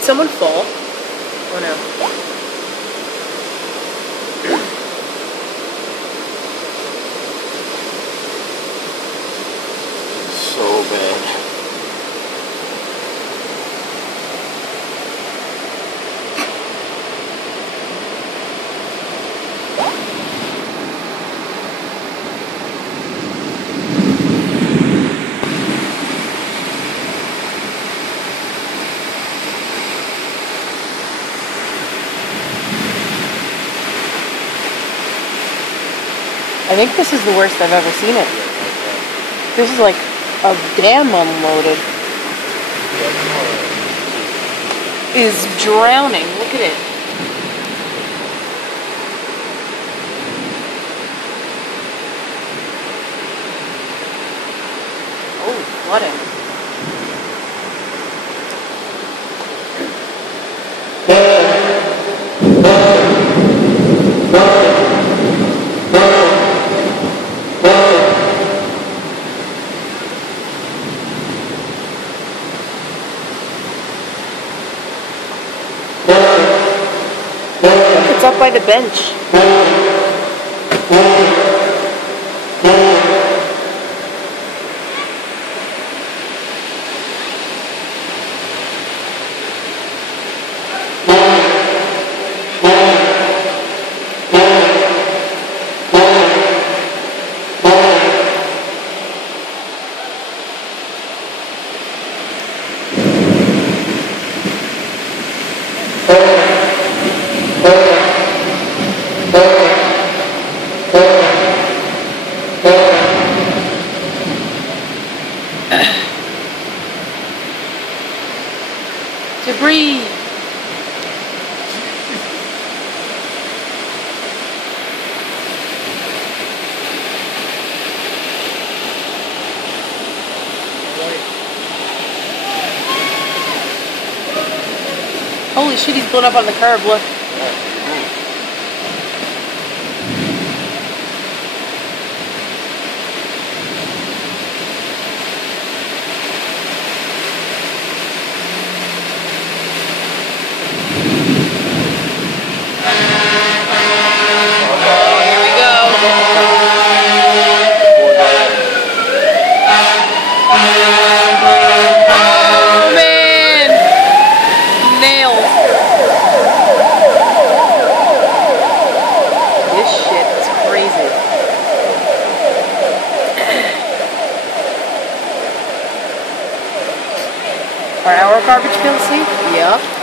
Did someone fall? Oh no. So bad. I think this is the worst I've ever seen it. This is like a dam unloaded. Is drowning. Look at it. Oh, flooding. It's up by the bench. Debris. Holy shit, he's blown up on the curb, look. Are our garbage pails safe? Yep.